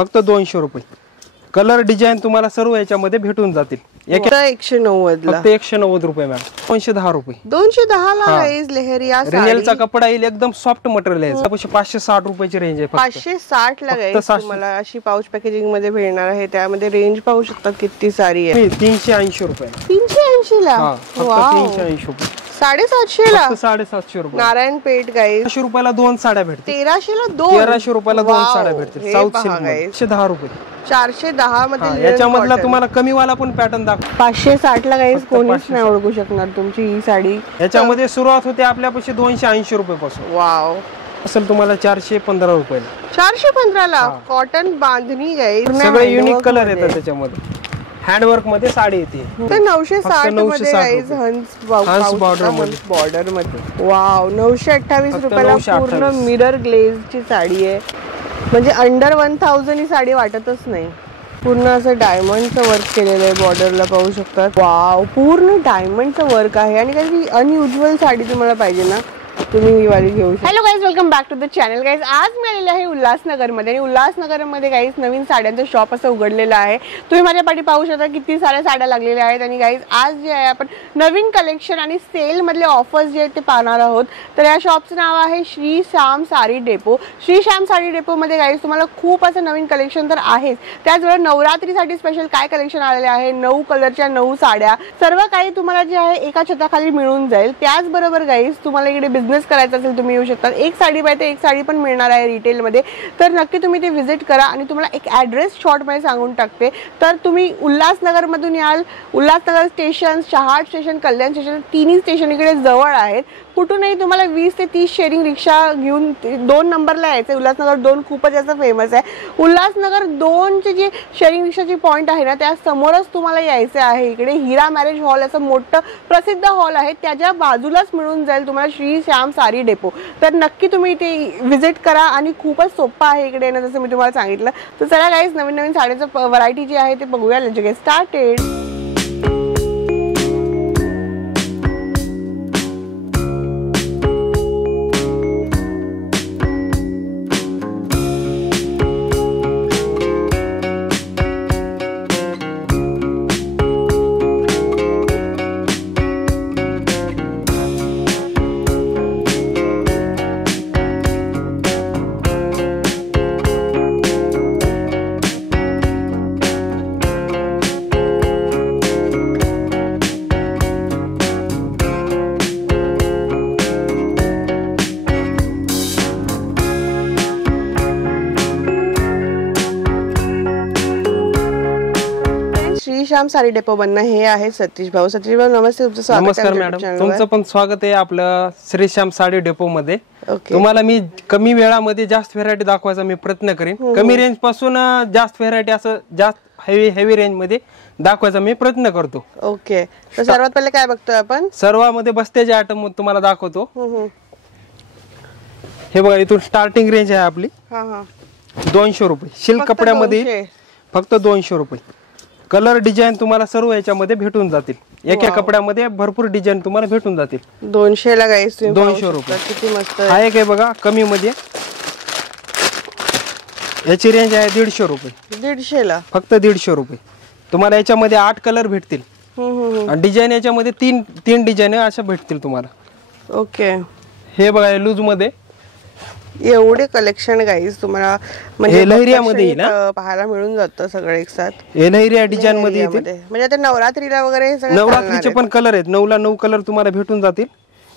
फक्त 200 रुपये. Colour design तुम्हाला सर्व याच्यामध्ये भेटून जातील. 190 ला फक्त 190 रुपये मॅम. 210 रुपये. 210 ला गाइस लेहरिया साडी. रिनेलचा कपडा येईल, एकदम सॉफ्ट मटेरियल आहे. 560 रुपयाची रेंज आहे. 560 ला गाइस तुम्हाला अशी पाउच पॅकेजिंग मध्ये भेटणार आहे. त्यामध्ये रेंज पाहू शकता किती सारी आहे. 380 रुपये. 380 ला. वाव. 380 रुपये. 750 ला. 750 रुपये. नारायणपेठ गाइस. 100 रुपयाला 2 साड्या भेटतील. 1300 ला 2. 1300 रुपयाला 2 साड्या भेटतील. साऊथ सिल्क मध्ये 410 रुपये. 410 मध्ये याच्यामधला तुम्हाला कमी वाला पण पॅटर्न दाखव. 560 ला गाइस कोणीच नाही ओळखू शकणार तुमची ही साडी. याच्यामध्ये सुरुवात होते आपल्यापाशी 280 रुपये पासून. वाव. असेल तुम्हाला 415 रुपयाला. 415 ला कॉटन बांधणी गाइस. सगळे युनिक कलर येतात त्याच्यामध्ये. हँडवर्क मध्ये साडी येते. तर 960 मध्ये गाइस हंस बॉर्डर मध्ये. वाव. 928 रुपयाला पूर्ण मिरर ग्लेज ची साडी आहे. म्हणजे अंडर 1000 ही साडी वाटतच नाही. पूर्ण असं डायमंडचं वर्क केलेलं आहे. बॉर्डरला पाहू शकतात. वाव. पूर्ण डायमंडचं वर्क आहे. आणि काही अनयुज्युअल साडी तुम्हाला पाहिजे ना, तुम्ही ही वाली घेऊ शकता. Hello guys, welcome back to the channel. Guys आज मी आलेले आहे उल्हासनगर मध्ये. आणि उल्हासनगर मध्ये गाइस नवीन साड्यांचं शॉप असं उघडलेलं आहे. तुम्ही माझ्या पाठी पाहू शकता किती साऱ्या साड्या लागलेल्या आहेत. आणि गाइस आज जे आहे आपण नवीन कलेक्शन आणि सेल मधले ऑफर्स जे आहेत ते पाहणार आहोत. तर या शॉपचं नाव आहे श्री श्याम साडी डेपो. श्री श्याम साडी डेपो मध्ये गाइस तुम्हाला खूप असं नवीन कलेक्शन तर आहेच, त्याचबरोबर नवरात्रीसाठी स्पेशल काय कलेक्शन आलेले आहे. 9 कलरच्या 9 साड्या, सर्व काही तुम्हाला जे आहे एका छताखाली मिळून जाईल. त्याचबरोबर गाइस तुम्हाला इकडे बिझनेस करायचं असेल तुम्ही येऊ शकता. एक साडी पाहिजे एक साडी पण मिळणार आहे रिटेल मध्ये. तर नक्की तुम्ही ते व्हिजिट करा. आणि तुम्हाला एक ऍड्रेस शॉर्ट मध्ये सांगून टाकते. तर तुम्ही उल्हासनगर मधून याल. उल्हासनगर स्टेशन, शहाड स्टेशन, कल्याण स्टेशन, तिन्ही स्टेशन इकडे जवळ आहेत. कुठूनही तुम्हाला 20 ते 30 शेअरिंग रिक्षा घेऊन 2 नंबरला यायचं. उल्हासनगर 2 खूपच जास्त फेमस आहे. उल्हासनगर 2 चे जे शेअरिंग रिक्षाची पॉइंट आहे ना, त्या समोरच तुम्हाला यायचं आहे. इकडे हिरा मॅरेज हॉल असं मोठं प्रसिद्ध हॉल आहे, त्याच्या बाजूलाच मिळून जाईल तुम्हाला श्री श्याम साडी डेपो. तर नक्की तुम्ही इथे व्हिजिट करा. आणि खूपच सोपं आहे इकडे येणं, जसं मी तुम्हाला सांगितलं. तर चला गाइस नवीन नवीन साड्याचं व्हरायटी जी आहे ते बघूया. Let's get started. Shyam sari depot बनना हे आहे सतीश भाऊ. सतीश भाऊ नमस्ते, तुमचं स्वागत आहे. नमस्कार मॅडम, तुमचं पण स्वागत आहे आपलं श्री श्याम साडी डेपो मध्ये. तुम्हाला मी कमी वेळामध्ये जास्त व्हेरायटी दाखवायचा मी प्रयत्न करेन. कमी रेंज पासून जास्त व्हेरायटी असं जास्त हेवी रेंज मध्ये दाखवायचा मी प्रयत्न करतो. ओके. तर सर्वात पहिले काय बघतोय आपण? सर्वांमध्ये बस्तेचे आयटम तुम्हाला दाखवतो. हे बघा, इथून स्टार्टिंग रेंज आहे आपली 200 रुपये. सिल्क कपड्यामध्ये फक्त 200 रुपये. कलर डिझाईन तुम्हाला सर्व याच्यामध्ये भेटून जातील. एका कपड्यामध्ये भरपूर डिझाईन तुम्हाला भेटून जातील. 200 ला गाइस 200 रुपये. किती मस्त आहे काय बघा, कमी मध्ये याची रेंज आहे 150 रुपये. 150 ला फक्त 150 रुपये. तुम्हाला याच्यामध्ये 8 कलर भेटतील. आणि डिझाईन याच्यामध्ये तीन डिझाईन अशा भेटतील तुम्हाला. ओके. हे बघा लूज मध्ये एवढे कलेक्शन गाइस तुम्हाला म्हणजे लहरिया मध्ये पाहायला मिळून जातं सगळं एक साथ. हे लहरिया डिझाईन मध्ये येते. म्हणजे आता नवरात्रीला वगैरे हे सगळं नवरात्रीचे पण कलर आहेत. 9 ला 9 कलर तुम्हाला भेटून जातील.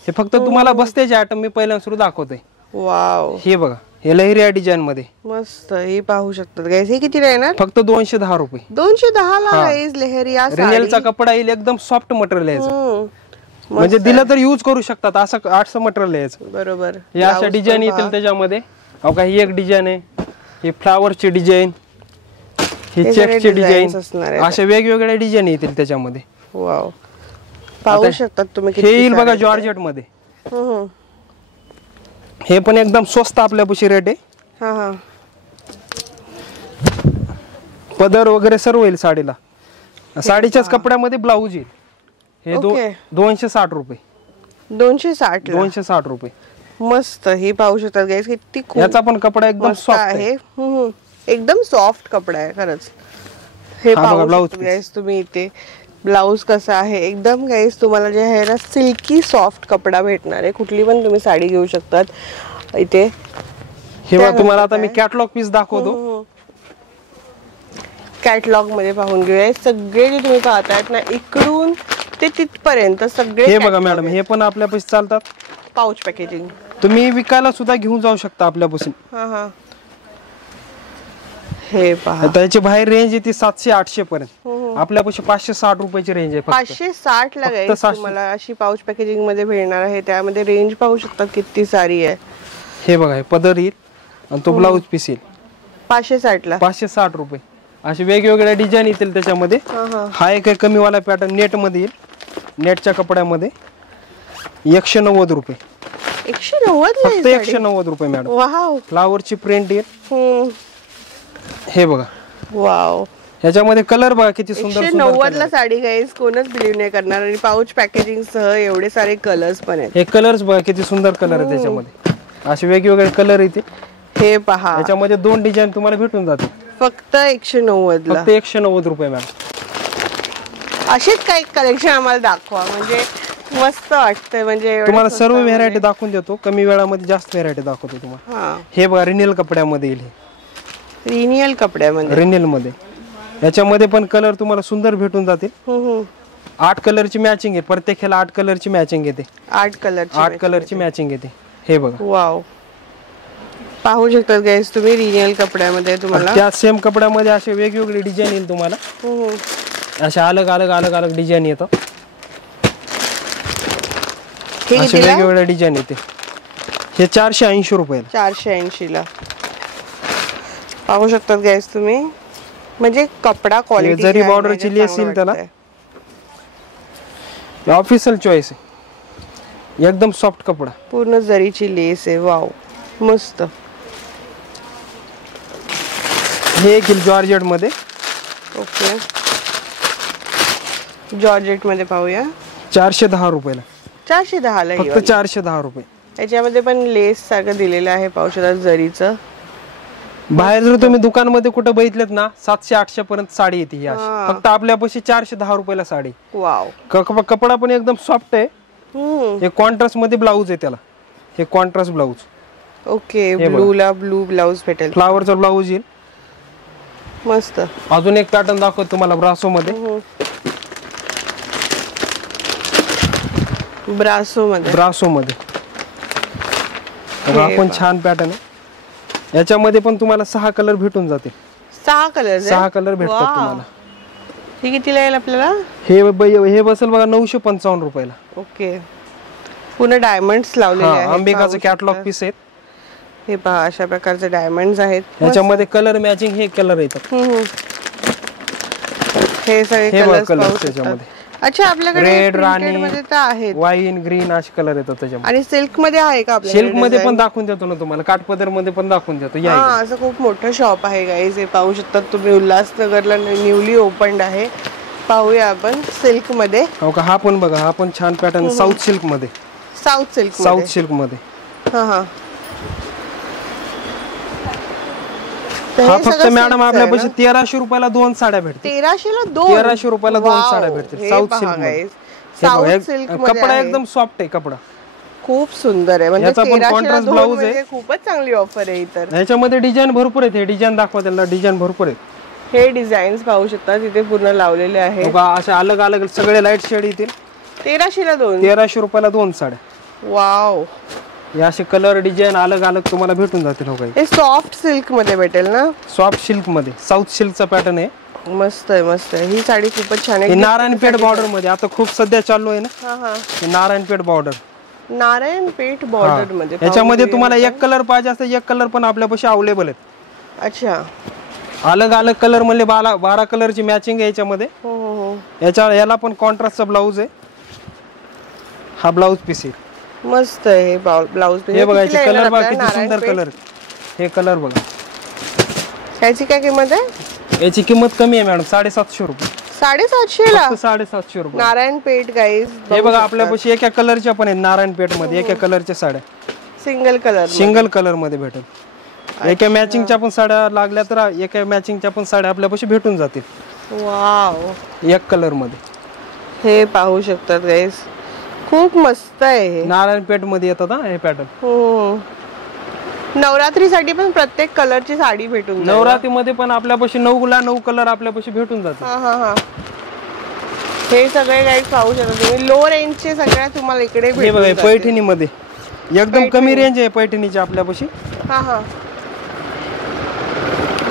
हे फक्त तुम्हाला बस्त्याचे आयटम मी पहिल्या सुरू दाखवतोय. वाव. हे बघा, हे लहरिया डिझाईन मध्ये मस्त. हे पाहू शकतात गाइस. हे कितीला आहे ना? फक्त 210 रुपये. 210 ला गाइस लेहरिया साडी. रिनेलचा कपडा येईल, एकदम सॉफ्ट मटेरियल आहे. म्हणजे दिलं तर यूज करू शकतात असं 800 मटेरियल आहे. बरोबर. या अशा डिझाईन येतील त्याच्यामध्ये. ही एक डिझाईन आहे, ही फ्लावरची डिझाईन, ही चेकची डिझाईन, अशा वेगवेगळ्या डिझाईन येतील त्याच्यामध्ये. वाव. पाहू शकतात तुम्ही. हे येईल बघा जॉर्जेट मध्ये. हे पण एकदम स्वस्त आपल्यापाशी रेट आहे. पदर वगैरे सर्व येईल साडीला. साडीच्याच कपड्यामध्ये ब्लाऊज येईल. हे 260 रुपये. 260 रुपये. मस्त. हे पाहू शकतात गाइस किती खूप. याचा पण कपडा एकदम सॉफ्ट आहे. एकदम सॉफ्ट कपडा आहे खरंच. हे पाहू शकता गाईस तुम्ही इथे ब्लाऊज कसा आहे एकदम गाईस. तुम्हाला जे आहे ना सिल्की सॉफ्ट कपडा भेटणार आहे. कुठली पण तुम्ही साडी घेऊ शकतात इथे. हे बघा तुम्हाला आता मी कॅटलॉग पीस दाखवतो. कॅटलॉग मध्ये पाहून घेऊया. सगळे जे तुम्ही पाहतायत ना इकडून ते तिथपर्यंत सगळे. हे बघा मॅडम हे पण आपल्यापाशी चालतात. पाऊच पॅकेजिंग तुम्ही विकायला सुद्धा घेऊन जाऊ शकता आपल्यापासून. हे पहा त्याची बाहेर रेंज येते 700-800 पर्यंत. आपल्यापाशी 560 रुपयाची रेंज आहे. 560 ला गाईस तुम्हाला अशी पाऊच पॅकेजिंग मध्ये भेटणार आहे. त्यामध्ये रेंज पाहू शकता किती सारी आहे. हे बघा हे पदर येईल आणि तो ब्लाऊज पीस येईल 560 ला. 560 रुपये. असे वेगवेगळ्या डिझाईन येतील त्याच्यामध्ये. हा एक कमीवाला पॅटर्न नेट मध्ये येईल. नेटच्या कपड्यामध्ये 190 रुपये. 190 फक्त 190 रुपये मॅडम. वाव. फ्लावरची प्रिंट येईल. हे बघा वाव. याच्यामध्ये कलर बघा किती सुंदर. 190 ला साडी गाईस कोणच बिलीव्ह नाही करणार. आणि पाऊच पॅकेजिंग सह एवढे सारे कलर्स पण आहेत. हे कलर्स बघा किती सुंदर कलर आहे त्याच्यामध्ये. असे वेगवेगळे कलर येते. हे पहा याच्यामध्ये 2 डिझाईन तुम्हाला भेटून जातील फक्त 190 ला. फक्त 190 रुपये मॅडम. असेच काही कलेक्शन आम्हाला दाखवा म्हणजे मस्त वाटतंय. म्हणजे तुम्हाला सर्व व्हेरायटी दाखवून देतो. कमी वेळामध्ये जास्त व्हेरायटी दाखवतो तुम्हाला. हे बघा रिनियल कपड्यामध्ये येईल. रिनियल कपड्यामध्ये रिनियल मध्ये याच्यामध्ये पण कलर तुम्हाला सुंदर भेटून जातील. 8 कलरची मॅचिंग आहे. प्रत्येकाला 8 कलरची मॅचिंग येते. 8 कलरची मॅचिंग येते. हे बघा वाव. पाहू शकतात गाईस तुम्ही रिनियल कपड्यामध्ये तुम्हाला त्या सेम कपड्यामध्ये असे वेगवेगळे डिझाईन येईल तुम्हाला. असे अलग अलग डिझाईन येतात. असे वेगवेगळे डिझाईन येते. हे 480 रुपये. 480 ला पाहू शकतात गाईस तुम्ही. म्हणजे कपडा क्वालिटी जरी बॉर्डरची लेस येईल त्याला. ऑफिशियल चॉईस आहे. एकदम सॉफ्ट कपडा. पूर्ण जरीची लेस आहे. वाव मस्त. हे एक जॉर्जेट मध्ये. ओके जॉर्जेट मध्ये पाहूया. 410 रुपयाला. 410 ला फक्त 410 रुपये. याच्यामध्ये पण लेस सारखं दिलेलं आहे पाहू शकता जरीचं. बाहेर जर तुम्ही दुकानमध्ये कुठे बघितलेत ना 700-800 पर्यंत साडी येते ही अशी. फक्त आपल्यापाशी 410 रुपयाला साडी. वाव. कपडा पण एकदम सॉफ्ट आहे. हे कॉन्ट्रास्ट मध्ये ब्लाऊज आहे त्याला. हे कॉन्ट्रास्ट ब्लाऊज. ओके ब्लू ला ब्लू ब्लाऊज भेटेल. फ्लावरचा ब्लाऊज येईल. मस्त. अजून एक पॅटर्न दाखवतो तुम्हाला ब्रासो मध्ये. ब्रासो मध्ये हा पण छान पॅटर्न आहे. याच्यामध्ये पण तुम्हाला 6 कलर भेटून जाते. 6 कलर भेटतात तुम्हाला. हे कितीला येईल आपल्याला. हे बसेल बघा 955 रुपयाला. ओके पुन्हा डायमंड्स लावलेले आहेत. अंबिकाचं कॅटलॉग पीस आहेत. हे पहा अशा प्रकारचे डायमंड्स आहेत. याच्यामध्ये कलर मॅचिंग हे कलर येतात. हे सगळे कलर त्याच्यामध्ये. अच्छा आपल्याकडे रेड राणी मध्ये तर आहेत. वाईन ग्रीन असे कलर येतात त्याच्यामध्ये. आणि सिल्क मध्ये आहे का आपल्याकडे. सिल्क मध्ये पण दाखवून देतो ना तुम्हाला. काठपदर मध्ये पण दाखवून देतो. असं खूप मोठं शॉप आहे गाईज. हे पाहू शकतात तुम्ही. उल्हासनगरला न्यूली ओपनड आहे. पाहूया आपण सिल्क मध्ये. हो का. हा पण बघा हा पण छान पॅटर्न साऊथ सिल्क मध्ये. साऊथ सिल्क मध्ये. हा फक्त मॅडम आपल्यापाशी 1300 रुपयाला 2 साड्या भेटतील. 1300 रुपयाला 2 साड्या भेटतील. साऊथ सिल्क कपडा एकदम सॉफ्ट आहे. कपडा खूप सुंदर आहे. म्हणजे 1300 ब्लाऊज आहे. खूपच चांगली ऑफर आहे इतर. याच्यामध्ये डिझाईन भरपूर आहेत. हे डिझाईन दाखवा त्यांना. डिझाइन भरपूर आहेत. हे डिझाईन्स पाहू शकता तिथे पूर्ण लावलेले आहे. असे अलग अलग सगळे लाईट शेड येतील. 1300 ला 2. 1300 रुपयाला 2 साड्या. वाव. या असे कलर डिझाईन अलग अलग तुम्हाला भेटून जातील. हो हे सॉफ्ट सिल्क मध्ये भेटेल ना. सॉफ्ट सिल्क मध्ये साऊथ सिल्कचा पॅटर्न आहे. मस्त आहे मस्त आहे. ही साडी खूपच छान आहे. नारायणपेठ बॉर्डर मध्ये आता खूप सध्या चालू आहे ना. नारायणपेठ बॉर्डर मध्ये. याच्यामध्ये तुम्हाला एक कलर पाहिजे असता एक कलर पण आपल्यापाशी अवेलेबल आहेत. अच्छा अलग अलग कलर मध्ये 12 कलरची मॅचिंग आहे याच्यामध्ये. याला पण कॉन्ट्रास्टचा ब्लाऊज आहे. हा ब्लाऊज पीस आहे. मस्त आहे ब्लाऊज पीस. हे बघा कलर बघा किती सुंदर कलर. हे कलर बघा. याची काय किंमत आहे. याची किंमत कमी आहे मॅडम. 750 रुपये. 750 ला. 750 रुपये. नारायणपेठ गाईज. हे बघा आपल्यापाशी एका कलरच्या पण आहे. नारायणपेठ मध्ये एका कलरच्या साड्या. सिंगल कलर मध्ये भेटेल. एका मॅचिंगच्या पण साड्या लागल्या तर एका मॅचिंगच्या पण साड्या आपल्यापाशी भेटून जातील. वाव, एक कलर मध्ये. हे पाहू शकतात गाईस, खूप मस्त आहे हे. नारायणपेठ मध्ये येतात हे पॅटर्न. हो, नवरात्रीसाठी पण प्रत्येक कलरची साडी भेटून जाईल. नवरात्रीमध्ये पण आपल्यापाशी 9 ला 9 कलर आपल्यापाशी भेटून जातात. हा. हे सगळे गाईस पाहू शकता तुम्ही, लो रेंजचे सगळ्या तुम्हाला इकडे हे बघा पैठणी मध्ये एकदम कमी रेंज आहे पैठणीची आपल्यापाशी. हा,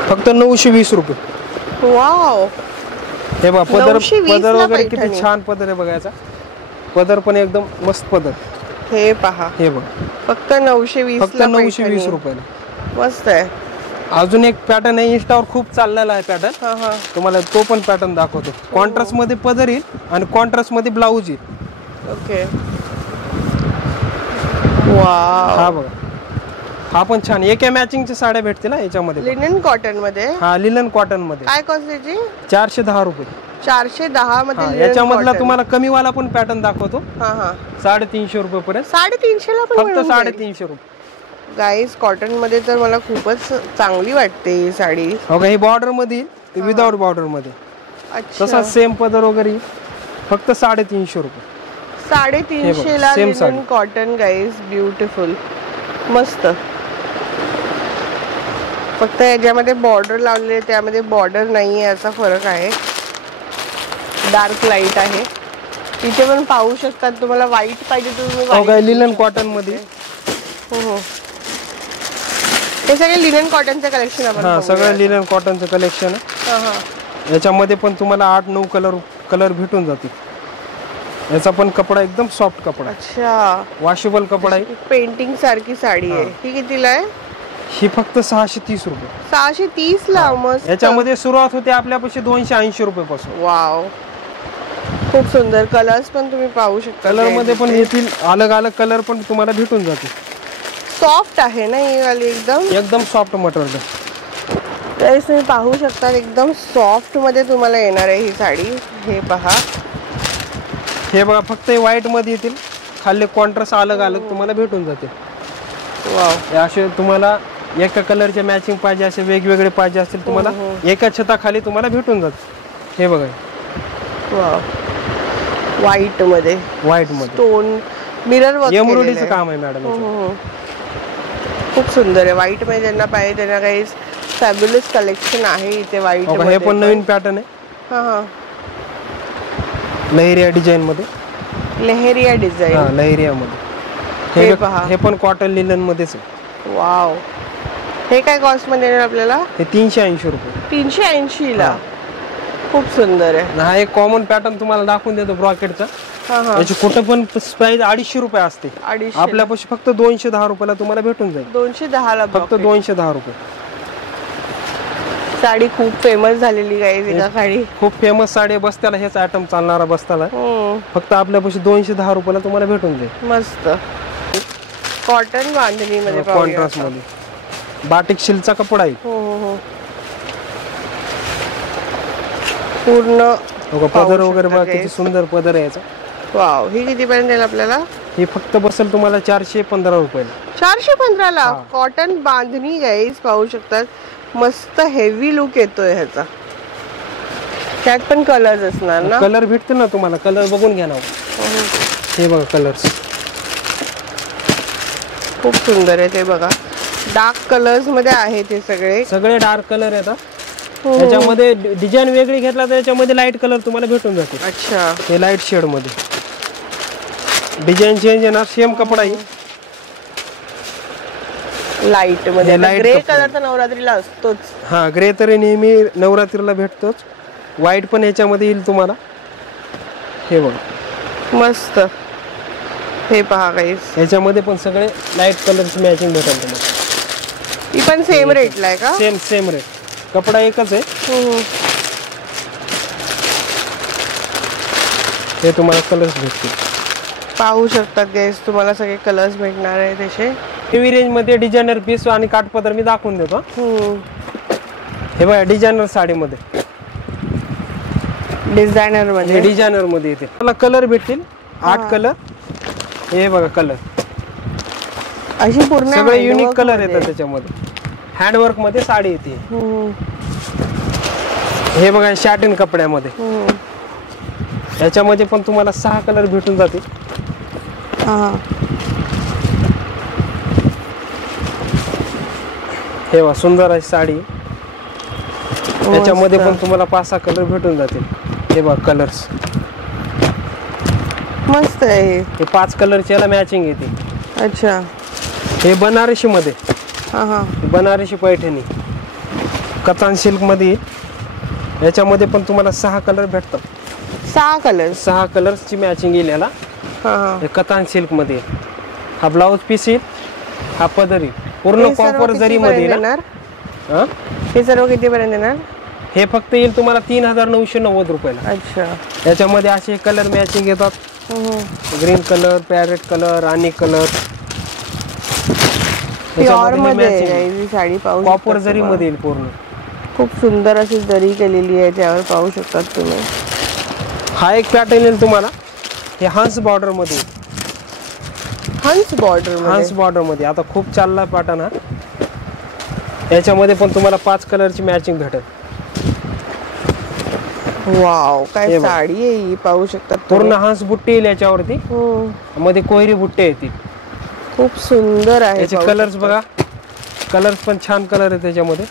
फक्त 920 रुपये. वाव, हे बघा पदर वगैरे किती छान पदर आहे बघायचा. पदर पण एकदम मस्त पदर. हे पहा, हे बघा फक्त 920, फक्त 920 रुपयाला. मस्त आहे. अजून एक पॅटर्न आहे, इंस्टावर खूप चाललेला आहे पॅटर्न. तुम्हाला तो पण पॅटर्न दाखवतो. कॉन्ट्रास्ट मध्ये पदर येईल आणि कॉन्ट्रास्ट मध्ये ब्लाऊज येईल. ओके, वाव, हा बघा, हा पण छान. एका मॅचिंगच्या साड्या भेटतील याच्यामध्ये. लिनन कॉटन मध्ये. हा, लिनन कॉटन मध्ये. काय कॉस्ट याची? 410 रुपये. 410 मध्ये. याच्यामधला तुम्हाला कमी वाला पण पॅटर्न दाखवतो. 350 रुपये पर्यंत. 350 ला फक्त 350 रुपये. गाईस, कॉटन मध्ये तर मला खूपच चांगली वाटते ही साडी. हो का, ही बॉर्डर मध्ये, विदाउट बॉर्डर मध्ये. तसा सेम पदर वगैरे. फक्त 350 रुपये. 350 ला लिनन कॉटन गाईस, ब्युटिफुल, मस्त. फक्त याच्यामध्ये बॉर्डर लावलेले, त्यामध्ये बॉर्डर नाहीये असा फरक आहे. डार्क लाईट आहे. इथे पण पाहू शकतात, तुम्हाला व्हाईट पाहिजे तुम्ही. लिनन कॉटन मध्ये. हो, हे सगळे लिनन कॉटनचे कलेक्शन आपण. हा, सगळं लिनन कॉटनचं कलेक्शन आहे. याच्यामध्ये पण तुम्हाला 8-9 कलर भेटून जातील. याचा पण कपडा एकदम सॉफ्ट कपडा. अच्छा, वॉशेबल कपडा आहे. पेंटिंग सारखी साडी आहे. ही कितीला आहे? ही फक्त 630 रुपये. 630 ला. मस्त. याच्यामध्ये सुरुवात होते आपल्यापाशी 280 रुपये पासून. वाव, खूप सुंदर. कलर्स पण तुम्ही पाहू शकता. कलर मध्ये पण येतील, अलग अलग कलर पण तुम्हाला भेटून जातील. सॉफ्ट आहे ना ही वाली, एकदम सॉफ्ट मटेरियल. गाईस, तुम्ही पाहू शकता, एकदम सॉफ्ट मध्ये तुम्हाला येणार आहे ही साडी. हे पहा, हे बघा, फक्त व्हाईट मध्ये येतील. खाली कॉन्ट्रास्ट अलग अलग तुम्हाला भेटून जाते. वाव, असे तुम्हाला एका कलरचे मॅचिंग पाहिजे, असे वेगवेगळे पाहिजे असतील तुम्हाला एका छताखाली तुम्हाला भेटून जाते. हे बघा, वाव, व्हाईट मध्ये, स्टोन मिरर वर्क, एम्ब्रॉयडरीचं काम आहे मॅडम. खूप सुंदर आहे. व्हाईट मध्ये ज्यांना पाहिजे त्यांना काही फॅब्युलस कलेक्शन आहे इथे व्हाईट मध्ये. हे पण नवीन पॅटर्न आहे. लहेरिया डिझाईन मध्ये. लहेरिया डिझाईन. लहेरिया मध्ये. हे पहा, हे पण कॉटन लिनन मध्येच आहे. वाव, हे काय कॉस्ट मध्ये येणार आपल्याला? हे 380 रुपये. 380 ला. खूप सुंदर आहे. हा, एक कॉमन पॅटर्न तुम्हाला दाखवून देतो ब्रॉकेटचा. याची कुठं पण प्राइस 250 रुपये असते. आपल्यापाशी फक्त 210 रुपयाला तुम्हाला भेटून जाईल. 210 ला फक्त 210 रुपये. साडी खूप फेमस झालेली आहे. साडी खूप फेमस साडी. बस्त्याला हेच आयटम चालणारा बस्त्याला. फक्त आपल्यापाशी 210 रुपयाला तुम्हाला भेटून जाईल. मस्त. कॉटन बांधणी मध्ये, कॉन्ट्रास्ट मध्ये, बाटिक सिल्कचा कपडा आहे. पूर्ण पदर वगैरे बघा, किती सुंदर पदर आहे याचा. वाव, ही किती पर्यंत येईल आपल्याला? ही फक्त बसेल तुम्हाला 415 रुपयाला. 415 ला. कॉटन बांधणी गाईस, पाहू शकतात, मस्त हेवी लुक येतोय ह्याचा. त्यात पण कलर्स असणार ना? कलर भेटतील ना तुम्हाला, कलर बघून घ्या ना. हे बघा कलर्स, खूप सुंदर आहे. ते बघा, डार्क कलर्स मध्ये आहेत हे सगळे डार्क कलर येतात. त्याच्यामध्ये डिझाईन वेगळी घेतला तर याच्यामध्ये लाईट कलर तुम्हाला भेटून जाते. अच्छा, हे लाईट शेड मध्ये डिझाईन चेंज येणार. सेम कपडा आहे. लाईट मध्ये. ग्रे कलर तर नवरात्रीला असतोच. हा, ग्रे तर नेहमी नवरात्रीला भेटतोच. व्हाईट पण याच्यामध्ये येईल तुम्हाला. हे बघा, मस्त. हे पहा गाईस, याच्यामध्ये पण सगळे लाईट कलरची मॅचिंग भेटेल तुम्हाला. ही पण सेम रेटला आहे का? Same rate. कपडा एकच आहे. हे तुम्हाला कलर्स भेटतील. पाहू शकतात गाईस, तुम्हाला सगळे कलर्स भेटणार आहे त्याचे. हेवी रेंज मध्ये डिझायनर पीस आणि काठपदर मी दाखवून देतो. हे बघा, डिझायनर साडी मध्ये, डिझायनर मध्ये येते. मला कलर भेटतील 8 कलर. हे बघा कलर अशी पूर्ण सगळे युनिक कलर येतात त्याच्यामध्ये. हँडवर्क मध्ये साडी येते. हे बघा शॅटिन कपड्यामध्ये, याच्यामध्ये पण तुम्हाला 6 कलर भेटून जातील. हे बघा सुंदर अशी साडी, याच्यामध्ये पण तुम्हाला 5-6 कलर भेटून जातील. हे बघा कलर्स मस्त आहे. हे 5 कलरची याला मॅचिंग येते. अच्छा, हे बनारसी मध्ये, बनारसी पैठणी कतान सिल्क मध्ये, याच्यामध्ये पण तुम्हाला 6 कलर भेटतात. 6 कलर्सची मॅचिंग येईल याला. हे कतान सिल्क मध्ये. हा ब्लाउज पीस येईल, हा पदर येईल, पूर्ण कॉपर जरी मध्ये येणार. हे सर्व किती पर्यंत येणार? हे फक्त येईल तुम्हाला 3990 रुपयाला. अच्छा, याच्यामध्ये असे कलर मॅचिंग येतात. ग्रीन कलर, पॅरेट कलर, राणी कलर. प्युअर मध्ये साडी पाहू, कॉपर जरी मध्ये येईल पूर्ण. खूप सुंदर अशी जरी केलेली आहे, त्यावर पाहू शकतात तुम्ही. हा एक पॅटर्न येईल तुम्हाला, हे हंस बॉर्डर मध्ये. हंस बॉर्डर मध्ये आता खूप चालला पॅटर्न हा. याच्यामध्ये पण तुम्हाला 5 कलरची मॅचिंग भेटेल. वाव, काय साडी आहे ही, पाहू शकतात. पूर्ण हंस बुट्टी येईल याच्यावरती, मध्ये कोयरी बुट्टे येतील. खूप सुंदर आहे. याचे कलर्स बघा, कलर्स पण छान कलर आहे त्याच्यामध्ये.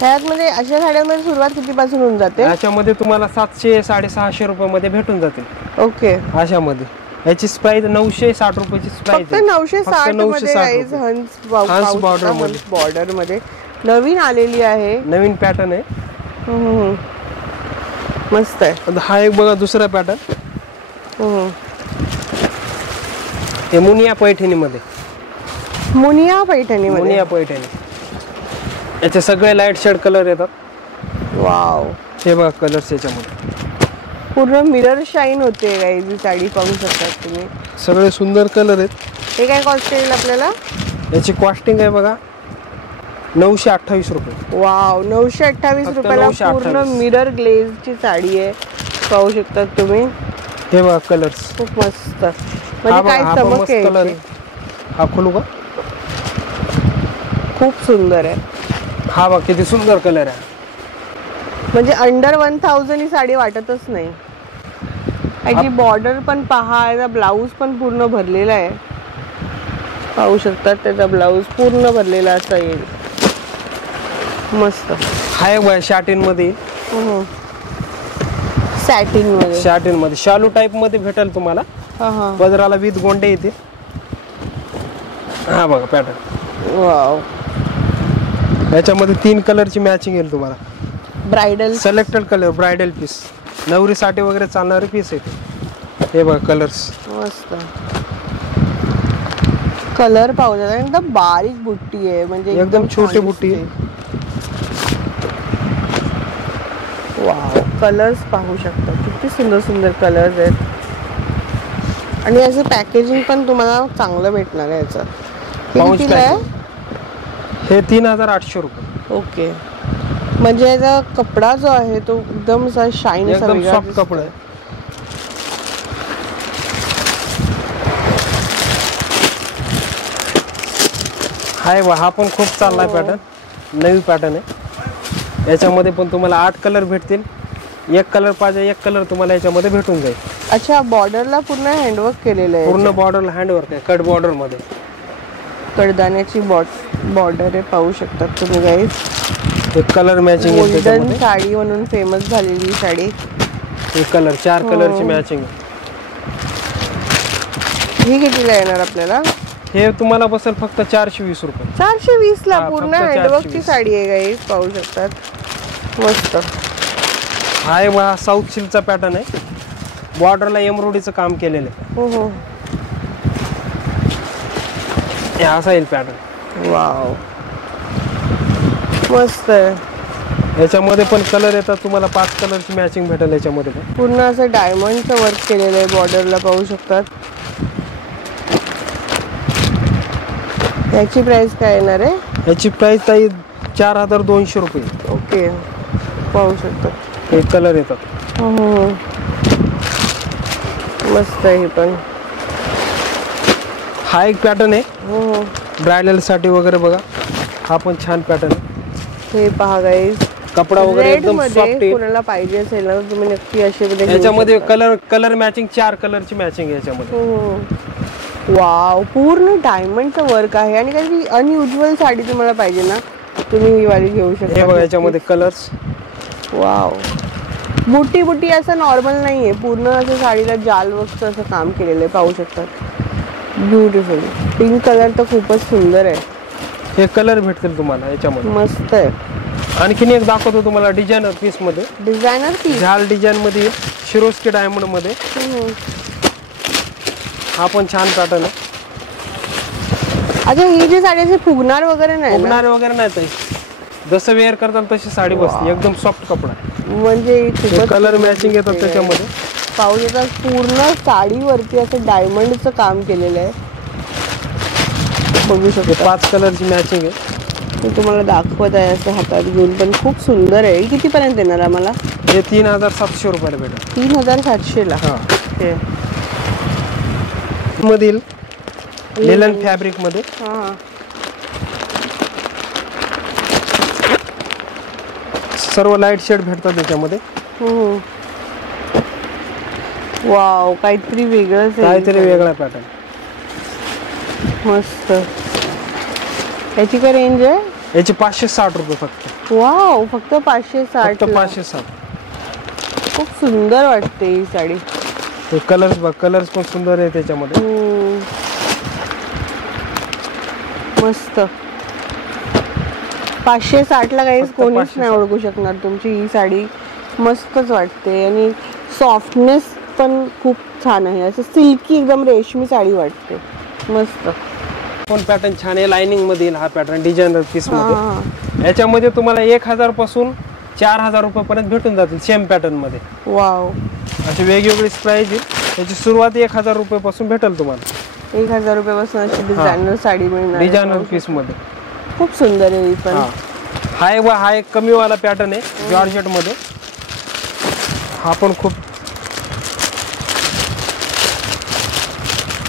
त्यामध्ये अशा साड्यांमध्ये सुरुवात किती पासून होऊन जाते? याच्यामध्ये तुम्हाला 700-650 रुपयामध्ये भेटून जातील. ओके, अशामध्ये याची प्राइस 960 रुपयाची प्राइस आहे. 960 मध्ये हंस बॉर्डर मध्ये नवीन आलेली आहे, नवीन पॅटर्न आहे. मस्त आहे. हा एक बघा दुसरा पॅटर्न, हे मुनिया पैठणी मध्ये. मुनिया पैठणी याचे सगळे लाईट शेड कलर येतात. वाव, हे बघा कलर्स याच्यामध्ये पूर्ण मिरर शाईन होते. गाईज साडी पाहू शकतात तुम्ही, सगळे सुंदर कलर आहेत. हे काय कॉस्ट येईल आपल्याला? याची कॉस्टिंग आहे बघा 928 रुपये. वाव, 928 रुपयाला पूर्ण मिरर ग्लेज ची साडी आहे, पाहू शकतात तुम्ही. हे बघा कलर्स खूप मस्त, म्हणजे काय चमक आहे. हा खोलू का? खूप सुंदर आहे. हा बघ किती सुंदर कलर आहे. म्हणजे अंडर 1000 ही साडी वाटतच नाही. याची बॉर्डर पण पहा, याचा ब्लाऊज पण पूर्ण भरलेला आहे, पाहू शकतात. त्याचा ब्लाऊज पूर्ण भरलेला असा येईल. मस्त. हा एक शॅटिन मध्ये, सॅटिन मध्ये शालू टाइप मध्ये भेटेल तुम्हाला. पदराला विथ गोंडे येते. हा बघा पॅटर्न. वाव, याच्यामध्ये 3 कलरची मॅचिंग येईल तुम्हाला. Bridal selected colour, bridal piece, नवरीसाठी वगैरे चालणारे पीस आहे. हे बघा कलर्स मस्त. कलर पाहू शकता, एकदम बारीक बुट्टी आहे, म्हणजे एकदम छोटी बुट्टी आहे. वाव, कलर्स पाहू शकता, किती सुंदर सुंदर कलर्स आहेत. आणि याचं पॅकेजिंग पण तुम्हाला चांगलं भेटणार आहे. याचं कितीला आहे? हे 3800 रुपये. ओके, म्हणजे याचा कपडा जो आहे तो एकदम असा शाईन, एकदम सॉफ्ट कपडा आहे. हाय वा, हा पण खूप चाललाय पॅटर्न, नवी पॅटर्न आहे. याच्यामध्ये पण तुम्हाला 8 कलर भेटतील. एक कलर पाहिजे, एक कलर तुम्हाला याच्यामध्ये भेटून जाईल. अच्छा, बॉर्डरला पूर्ण हँडवर्क केलेलं आहे. पूर्ण बॉर्डरला हँडवर्क आहे, कट बॉर्डर मध्ये. कडदाण्याची बॉर्डर आहे, पाहू शकतात तुम्ही गाईज. एक कलर मॅचिंग आहे त्याच्यामध्ये. साडी म्हणून फेमस झालेली साडी. एक कलर, 4 कलरची मॅचिंग. ही कितीला येणार आपल्याला? हे तुम्हाला बसेल फक्त 420 रुपये. 420 ला पूर्ण हँडवर्क ची साडी आहे गाईज, पाहू शकतात. मस्त. हा एक साऊथ सिल्कचा पॅटर्न आहे, बॉर्डरला एम्ब्रॉयडरीचं काम केलेलं आहे. हे असा येईल पॅटर्न. वाव, मस्त आहे. याच्यामध्ये पण कलर येतात तुम्हाला, 5 कलरची मॅचिंग भेटेल याच्यामध्ये. पूर्ण असं डायमंडचं वर्क केलेलं आहे बॉर्डरला, पाहू शकतात. याची प्राइस काय येणार आहे? याची प्राइस ताई 4200 रुपये. ओके, पाहू शकतात. हे कलर येतात. मस्त आहे. पण हा एक पॅटर्न आहे ब्रायडल साठी वगैरे बघा, हा पण छान पॅटर्न आहे. हे पहा गाईज, कपडा वगैरे एकदम सॉफ्ट आहे. कोणाला पाहिजे असेल ना तुम्ही नक्की असे याच्यामध्ये कलर मॅचिंग 4 कलरची मॅचिंग आहे याच्यामध्ये. वाव, पूर्ण डायमंडचं वर्क आहे आणि काही अनयुज्युअल साडी तुम्हाला पाहिजे ना तुम्ही ही वाली घेऊ शकता. हे बघा याच्यामध्ये कलर्स. वाव, बुटी बुटी असं नॉर्मल नाहीये, पूर्ण असं साडीला जाल वर्कचं असं काम केलेलं आहे, पाहू शकतात. ब्युटिफुल पिंक कलर तर खूपच सुंदर आहे. हे कलर भेटतील तुम्हाला याच्यामध्ये, मस्त आहे. आणखीन एक दाखवतो तुम्हाला डिझायनर पीस मध्ये. डिझायनर पीस, झाल डिझाईन मध्ये, शिरोस्की डायमंड मध्ये. हा पण छान पॅटर्न आहे. अच्छा, ही जी साडी अशी फुगणार वगैरे नाही? फुगणार वगैरे नाही ताई, जसं वेअर करतात तशी साडी बसते, एकदम सॉफ्ट कपडा. म्हणजे कलर मॅचिंग येतात त्याच्यामध्ये. पाहू शकता पूर्ण साडीवरती असं डायमंडचं काम केलेलं आहे, बघू शकता. 5 कलरची मॅचिंग आहे. मी तुम्हाला दाखवत आहे असं हातात घेऊन, पण खूप सुंदर आहे. किती पर्यंत येणार आम्हाला? हे 3700 रुपयाला भेटेल. 3700 ला. मधील लिलन फॅब्रिक मध्ये. सर्व लाईट शेड भेटतात त्याच्यामध्ये. वाव, काहीतरी वेगळंच आहे, काहीतरी वेगळा पॅटर्न. मस्त. याची काय रेंज आहे? याची 560 रुपये फक्त. वाव, फक्त 560. 560. खूप सुंदर वाटते ही साडी. ते कलर्स बघ, कलर्स पण सुंदर आहे त्याच्यामध्ये. मस्त. 560 ला काहीच कोणीच नाही ओळखू शकणार तुमची ही साडी. मस्तच वाटते आणि सॉफ्टनेस पण खूप छान आहे, असं सिल्की एकदम रेशमी साडी वाटते. मस्त. पण पॅटर्न छान आहे, लाइनिंग मध्ये हा पॅटर्न डिझायनर पीस मध्ये. याच्यामध्ये तुम्हाला 1000 पासून 4000 रुपये पर्यंत भेटून जातील सेम पॅटर्न मध्ये. वाव, अशी वेगवेगळी प्राइस आहे. त्याची सुरुवात 1000 रुपये पासून भेटेल तुम्हाला. 1000 रुपयापासून अशी डिझायनर साडी मिळणार डिझायनर पीस मध्ये. खूप सुंदर आहे. पण हा एक कमी वाला पॅटर्न आहे जॉर्जेट मध्ये. हा पण खूप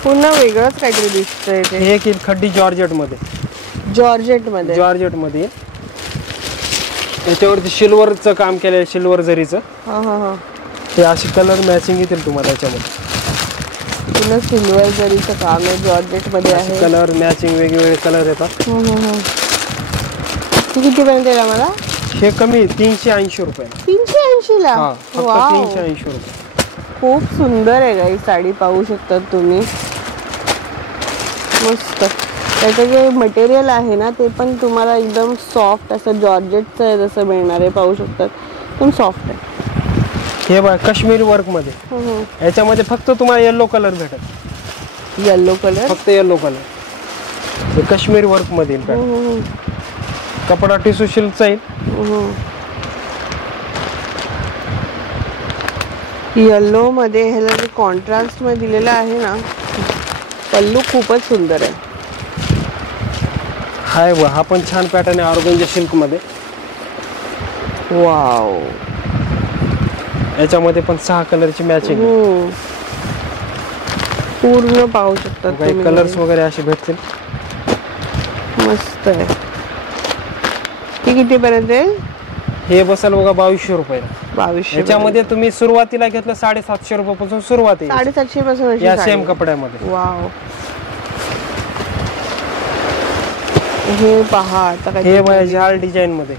पुन्हा वेगळंच काहीतरी दिसतंय. हे एक खड्डी जॉर्जेट मध्ये. जॉर्जेट मध्ये याच्यावरती सिल्वरचं काम केलंय, सिल्वर जरीचं. हे अशी कलर मॅचिंग येतील तुम्हाला याच्यामध्ये. पुन्हा सिल्वर जरीचं काम आहे, जॉर्जेट मध्ये आहे. कलर मॅचिंग वेगवेगळे कलर येतात. किती पर्यंत येईल आम्हाला? हे कमी 380 रुपये. 380 ला? फक्त 380 रुपये. खूप सुंदर आहे गाई साडी, पाहू शकतात तुम्ही. मस्त. त्याचं जे मटेरियल आहे ना ते पण तुम्हाला एकदम सॉफ्ट असं जॉर्जेटचं आहे जसं मिळणार आहे, पाहू शकतात. एकदम सॉफ्ट आहे. हे बघा काश्मीरी वर्क मध्ये. याच्यामध्ये फक्त तुम्हाला येलो कलर भेटेल. Yellow colour? फक्त येलो कलर. काश्मीरी वर्क मध्ये. कपडा टिश्यू सिल्कचा आहे. येलो मध्ये ह्याला जे कॉन्ट्रास्ट मध्ये दिलेला आहे ना, पल्लू खूपच सुंदर आहे. हा पण छान पॅटर्न आहे ऑर्गेन्जा सिल्क मध्ये. वाव, याच्यामध्ये पण 6 कलरची मॅचिंग. पूर्ण पाहू शकतात तुम्ही. कलर्स वगैरे असे भेटतील. मस्त आहे. ही किती पर्यंत आहे? हे बसेल बघा 2200 रुपयाला. 2200. याच्यामध्ये तुम्ही सुरुवातीला घेतलं 750 रुपयापासून सुरुवात आहे. 750 पासून या सेम कपड्यामध्ये. वाव. हे पहा आता काय, हे माझ्या जाल डिझाईन मध्ये.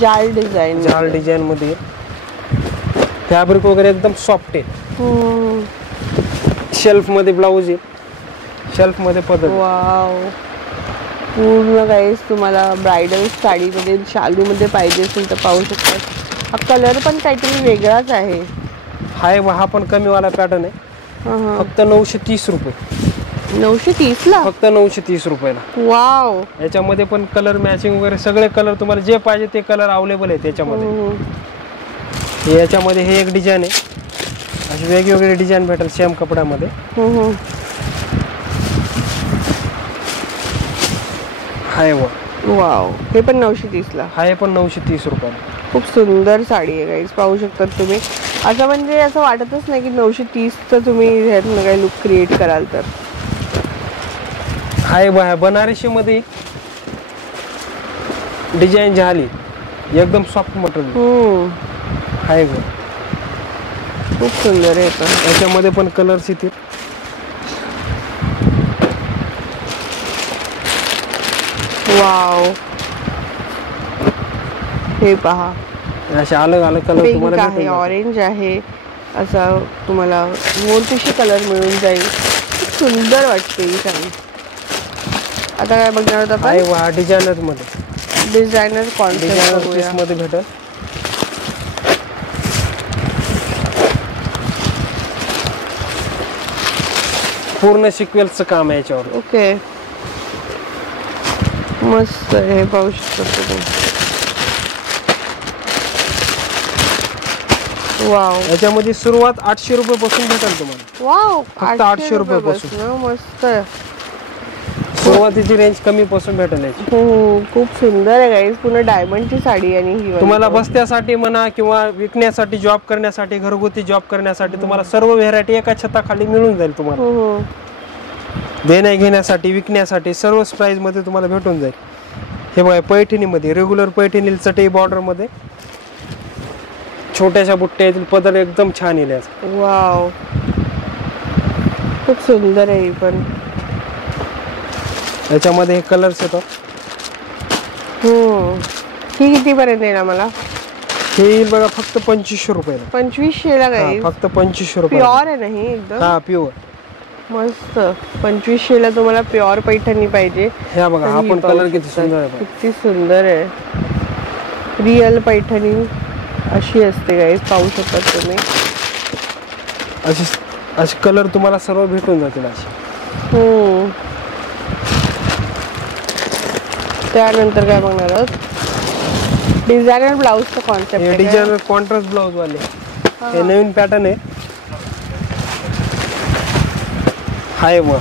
जाल डिझाईन मध्ये फॅब्रिक वगैरे एकदम सॉफ्ट आहे. शेल्फ मध्ये ब्लाऊज आहे, शेल्फ मध्ये पदर. वाव, पूर्ण गाईस तुम्हाला ब्रायडल साडीमध्ये शालू मध्ये पाहिजे असेल तर पाहू शकता. हा कलर पण काहीतरी वेगळाच आहे. हा पण कमी वाला पॅटर्न आहे. फक्त 930 रुपये. 930 ला? फक्त 930 रुपयाला. वाव. याच्यामध्ये पण कलर मॅचिंग वगैरे सगळे कलर तुम्हाला जे पाहिजे ते कलर अवेलेबल आहे त्याच्यामध्ये. याच्यामध्ये हे एक डिझाईन आहे, अशी वेगवेगळी डिझाईन भेटेल सेम कपड्यामध्ये. वाव, हे पण 930 ला. हे पण 930 रुपयाला. खूप सुंदर साडी आहे गाईस, पाहू शकतात तुम्ही. असं म्हणजे असं वाटतच नाही की 930चं तुम्ही ह्यातनं काही लुक क्रिएट कराल तर. बनारसी मध्ये डिझाईन झाली एकदम सॉफ्ट मटेरियल आहे ग. खूप सुंदर आहे. याच्यामध्ये पण कलर्स येतील. वाव, हे पहा असे अलग अलग कलर तुम्हाला आहे, ऑरेंज आहे, असा तुम्हाला मोरपिशी कलर मिळून जाईल. खूप सुंदर वाटते ही साडी. आता काय बघणार आहोत आपण? डिझायनर मध्ये, डिझायनर कॉन्सेप्ट पीस मध्ये भेटेल. पूर्ण सिक्वेन्सचं काम आहे याच्यावर. ओके, मस्त. हे पाहू शकता तुम्ही. वाव, याच्यामध्ये सुरुवात 800 रुपये पासून भेटेल तुम्हाला. वाव, फक्त 800 रुपये पासून. मस्त. सुरुवातीची रेंज कमी पासून भेटेल याची. खूप सुंदर आहे गाईज. पुन्हा डायमंडची साडी. आणि ही तुम्हाला बस्त्यासाठी म्हणा किंवा विकण्यासाठी, जॉब करण्यासाठी, घरगुती जॉब करण्यासाठी तुम्हाला सर्व व्हेरायटी एका छताखाली मिळून जाईल. तुम्हाला देण्या घेण्यासाठी, विकण्यासाठी सर्व प्राइस मध्ये तुम्हाला भेटून जाईल. हे बघा, पैठणी मध्ये रेग्युलर पैठणी चटई बॉर्डर मध्ये छोट्याशा बुट्ट्या येतील. पदर एकदम छान येईल याचा. वाव, खूप सुंदर आहे. पण याच्यामध्ये हे कलर्स येतात. ही किती पर्यंत येईल आम्हाला? हे बघा फक्त 2500 रुपये. 2500 ला गाईज? फक्त 2500 रुपये. प्युअर आहे ना ही एकदम? हा, प्युअर. मस्त. 2500 ला तुम्हाला प्युअर पैठणी पाहिजे. हे बघा, हा पण कलर किती सुंदर आहे. किती सुंदर आहे. रिअल पैठणी अशी असते गाईज, पाहू शकता तुम्ही. असे कलर तुम्हाला सर्व भेटून जातील असे. त्यानंतर काय बघणार आहोत? डिझायनर ब्लाउजचं कॉन्सेप्ट. हे डिझायनर कॉन्ट्रास्ट ब्लाउज वाले. हे नवीन पॅटर्न आहे. हाय, मग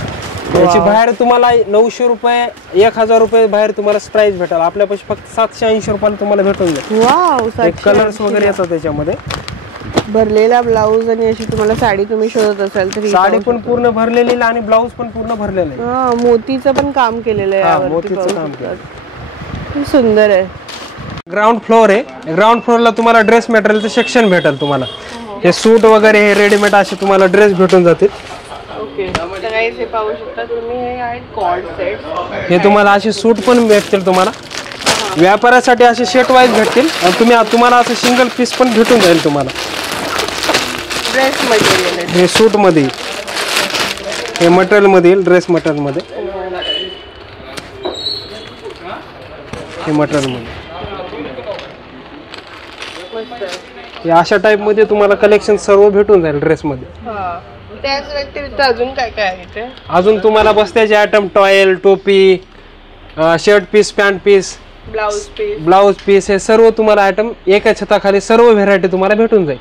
याची बाहेर तुम्हाला 900 रुपये, 1000 रुपये बाहेर तुम्हाला प्राइस भेटेल. आपल्यापाशी फक्त 780 रुपयाला तुम्हाला भेटून जाईल. वाव, कलर्स वगैरे येतात त्याच्यामध्ये. भरलेला ब्लाऊज. आणि अशी तुम्हाला साडी तुम्ही शोधत असाल तर साडी पण पूर्ण भरलेली आणि ब्लाऊज पण पूर्ण भरलेलं आहे. मोतीचं पण काम केलेलं आहे. मोतीचं काम केलं. खूप सुंदर आहे. ग्राउंड फ्लोअर आहे. ग्राउंड फ्लोअरला तुम्हाला ड्रेस मटेरियलचं सेक्शन भेटेल. तुम्हाला हे सूट वगैरे, हे रेडीमेड असे तुम्हाला ड्रेस भेटून जातील. हे पाहू शकता तुम्ही. हे आहेत कॉर्ड सेट. हे तुम्हाला असे सूट पण भेटतील. तुम्हाला व्यापारासाठी असे सेट वाईज भेटतील. तुम्हाला असं सिंगल पीस पण भेटून जाईल तुम्हाला. Dress material. हे सूट मध्ये, हे मटेरियल मध्ये येईल. ड्रेस मटेरियल मध्ये, हे मटेरियल मध्ये. हे अशा टाइप मध्ये तुम्हाला कलेक्शन सर्व भेटून जाईल ड्रेस मध्ये. त्याच व्यतिरिक्त अजून काय काय आहे? अजून तुम्हाला बस्त्याचे आयटम, टॉयल, टोपी, shirt piece, pant piece, blouse piece, हे सर्व तुम्हाला आयटम एका छताखाली सर्व व्हेरायटी तुम्हाला भेटून जाईल.